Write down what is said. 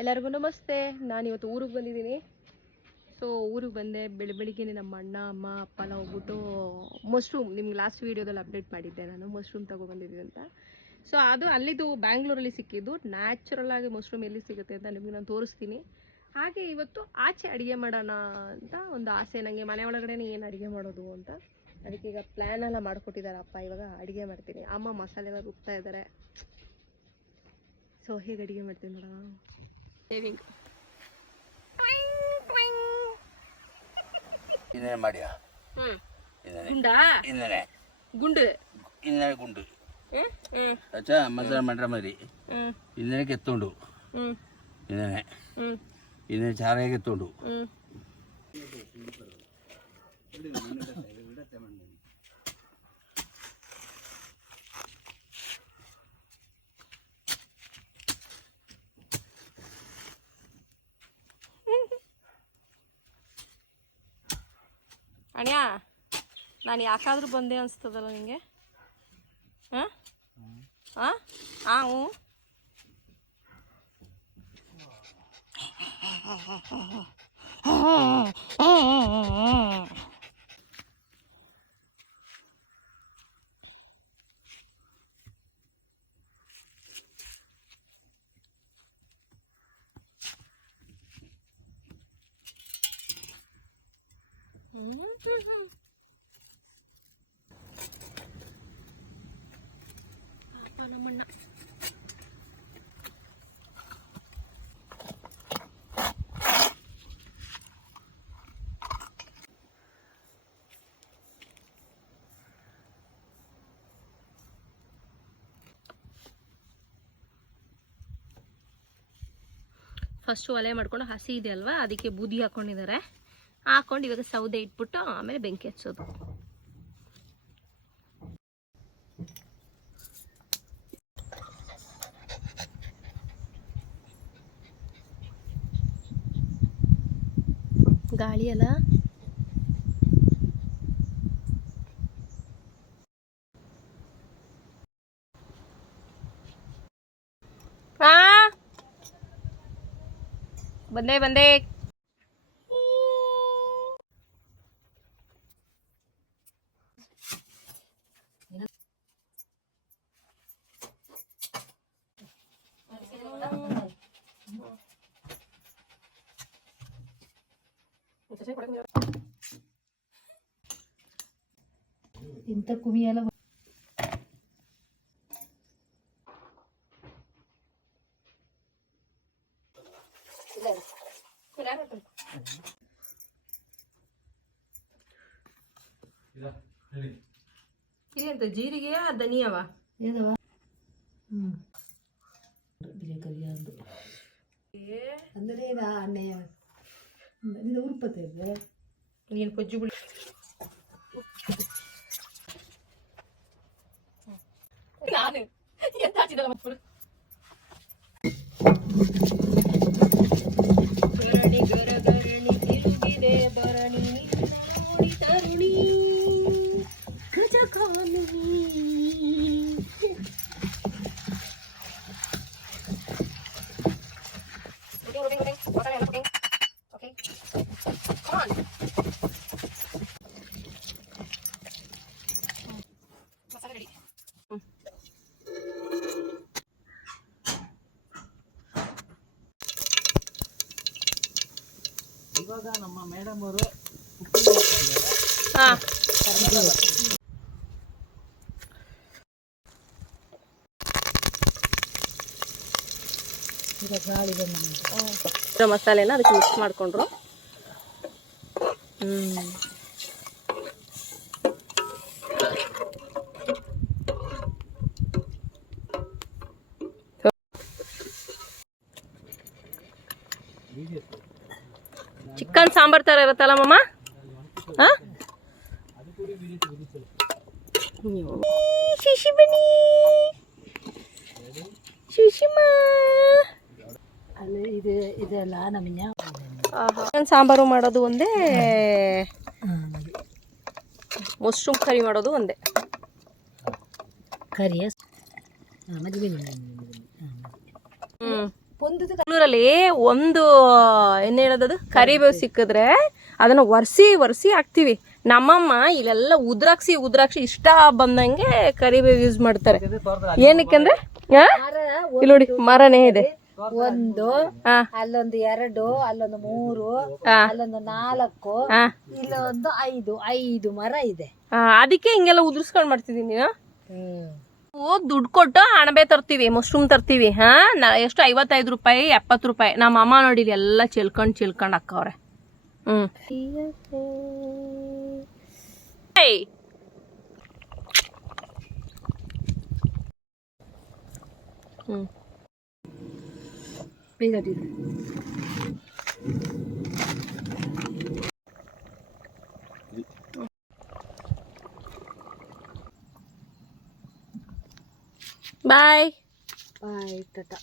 ಎಲ್ಲರಿಗೂ ನಮಸ್ತೆ. ನಾನು ಇವತ್ತು ಊರಿಗೆ ಬಂದಿದ್ದೀನಿ. ಸೊ ಊರಿಗೆ ಬಂದೆ. ಬೆಳಿಗ್ಗೆ ನಮ್ಮ ಅಣ್ಣ ಅಮ್ಮ ಅಪ್ಪ ಎಲ್ಲ ಹೋಗ್ಬಿಟ್ಟು ಮಶ್ರೂಮ್, ನಿಮ್ಗೆ ಲಾಸ್ಟ್ ವೀಡಿಯೋದಲ್ಲಿ ಅಪ್ಡೇಟ್ ಮಾಡಿದ್ದೆ ನಾನು ಮಶ್ರೂಮ್ ತೊಗೊಬಂದಿದ್ದೀವಿ ಅಂತ. ಸೊ ಅದು ಅಲ್ಲಿದು ಬ್ಯಾಂಗ್ಳೂರಲ್ಲಿ ಸಿಕ್ಕಿದ್ದು. ನ್ಯಾಚುರಲ್ ಆಗಿ ಮಶ್ರೂಮ್ ಎಲ್ಲಿ ಸಿಗುತ್ತೆ ಅಂತ ನಿಮಗೆ ನಾನು ತೋರಿಸ್ತೀನಿ. ಹಾಗೆ ಇವತ್ತು ಆಚೆ ಅಡುಗೆ ಮಾಡೋಣ ಅಂತ ಒಂದು ಆಸೆ ನನಗೆ, ಮನೆ ಒಳಗಡೆ ಏನು ಅಡುಗೆ ಮಾಡೋದು ಅಂತ. ಅದಕ್ಕೆ ಈಗ ಪ್ಲ್ಯಾನ್ ಎಲ್ಲ ಮಾಡಿಕೊಟ್ಟಿದ್ದಾರೆ ಅಪ್ಪ. ಇವಾಗ ಅಡುಗೆ ಮಾಡ್ತೀನಿ. ಅಮ್ಮ ಮಸಾಲೆ ಎಲ್ಲ ರುಬ್ತಾ ಇದ್ದಾರೆ. ಸೊ ಹೇಗೆ ಅಡುಗೆ ಮಾಡ್ತೀನಿ ನೋಡೋಣ. ಸೇವಿಂಗ್ ಇನ್ನೇನು ಮಾಡಿಯಾ? ಗುಂಡು ಇನ್ನೇನು ಗುಂಡು ಅಚ್ಚಾ ಮಸಾಲೆ ಮಾಡ್ರ ಮರಿ ಇನ್ನೇನೆ ಕೆತ್ತುಂಡು ಇನ್ನೇನೆ ಚಾರಾಗಿ ಎತ್ತುಂಡು ಅಣ್ಣ, ನಾನು ಯಾಕಾದ್ರೂ ಬಂದೆ ಅನಿಸ್ತದಲ್ಲ ನಿಂಗೆ? ಹಾಂ ಹಾಂ ಹಾಂ ಹ್ಞೂ. ನಮ್ಮಣ್ಣ ಫಸ್ಟು ಒಲೆ ಮಾಡ್ಕೊಂಡು ಹಸಿ ಇದೆ ಅಲ್ವಾ, ಅದಕ್ಕೆ ಬೂದಿ ಹಾಕ್ಕೊಂಡಿದ್ದಾರೆ. ಹಾಕೊಂಡು ಇವಾಗ ಸೌದೆ ಇಟ್ಬಿಟ್ಟು ಆಮೇಲೆ ಬೆಂಕಿ ಹಚ್ಚೋದು. ಗಾಳಿ ಅಲ್ಲ. ಬಂದೆ ಬಂದೆ. ಇಂಥ ಕುಮಿಯಲ್ಲ ಇದಂತ ಜೀರಿಗೆಯ ಧನಿಯವ ಏನವ? ಕರಿಯಂದು ಅಂದರೆ ಅಣ್ಣಯ್ಯ ಇದು ಉರುಪತ್ತೆ ನೀನು ಕೊಜ್ಜು ಬಿಡಿ. ನಾನು ಎಂತ ಹಚ್ಚಿದಲ್ಲ ಮತ್ಬಿಡು. ಗರಣಿ ಗರಗರಣಿ ತಿರುಗಿದೆ ಧರಣಿ ನೋಡಿ ತರುಣಿ ಗಜಕಾಲಿ. ಇವಾಗ ನಮ್ಮ ಮೇಡಮ್ ಅವರು ಮಸಾಲೆನ ಅದಕ್ಕೆ ಮಿಕ್ಸ್ ಮಾಡಿಕೊಂಡ್ರು. ಚಿಕನ್ ಸಾಂಬಾರ್ ಥರ ಇರುತ್ತಲ್ಲ ಮಮ್ಮ. ಹಾಂ ಶಿಶಿ ಬನ್ನಿ ಶಿಶಿಮಾ. ಇದೆಲ್ಲ ನಮ್ಮ ಚಿಕನ್ ಸಾಂಬಾರು ಮಾಡೋದು ಒಂದೇ, ಮಶ್ರೂಮ್ ಕರಿ ಮಾಡೋದು ಒಂದೇ. ಕರಿಯ ಮದುವೆ ಬೆಂಗಳೂರಲ್ಲಿ ಒಂದು ಏನ್ ಹೇಳೋದದು ಕರಿಬೇವು ಸಿಕ್ಕಿದ್ರೆ ಅದನ್ನ ಒರ್ಸಿ ಹಾಕ್ತಿವಿ. ನಮ್ಮಮ್ಮ ಇಲ್ಲೆಲ್ಲ ಉದ್ರಾಕ್ಷಿ ಇಷ್ಟ ಬಂದಂಗೆ ಕರಿಬೇವು ಯೂಸ್ ಮಾಡ್ತಾರೆ. ಏನಕ್ಕಂದ್ರೆ ಇಲ್ಲಿ ನೋಡಿ ಮರನೇ ಇದೆ. ಒಂದು ಅಲ್ಲೊಂದು 2 ಅಲ್ಲೊಂದು 3 ಅಲ್ಲೊಂದು 4 ಇಲ್ಲೊಂದು 5 ಮರ ಇದೆ. ಅದಕ್ಕೆ ಹಿಂಗೆಲ್ಲ ಉದುರ್ಸ್ಕೊಂಡ್ ಮಾಡ್ತಿದೀನಿ ನೀನು. ದುಡ್ಡು ಕೊಟ್ಟು ಅಣಬೆ ತರ್ತೀವಿ, ಮಶ್ರೂಮ್ ತರ್ತೀವಿ. ಎಷ್ಟು 55 ರೂಪಾಯಿ 70 ರೂಪಾಯಿ. ನಮ್ಮ ಅಮ್ಮ ನೋಡಿ ಎಲ್ಲ ಚಿಲ್ಕೊಂಡ್ ಹಾಕವ್ರೆ. ಬಾಯ್ ಬಾಯ್ ಟಾಟಾ.